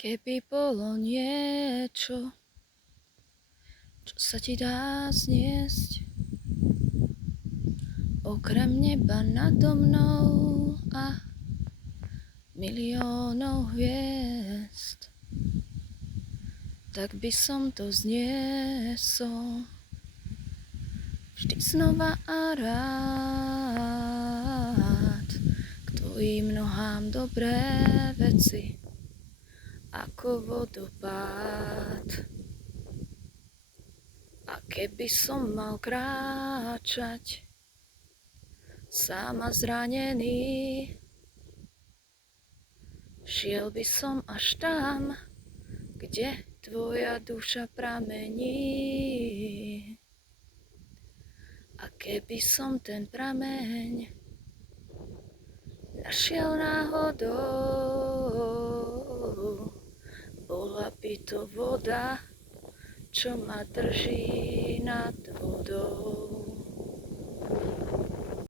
Keby bolo niečo, čo sa ti dá zniesť, okrem neba nado mnou a miliónov hviezd, tak by som to zniesol vždy znova a rád. K tvojim nohám dobré veci ako vodopád. A keby som mal kráčať sám a zranený, šiel by som až tam, kde tvoja duša pramení. A keby som ten prameň našiel náhodou, bola by to voda, čo ma drží nad vodou.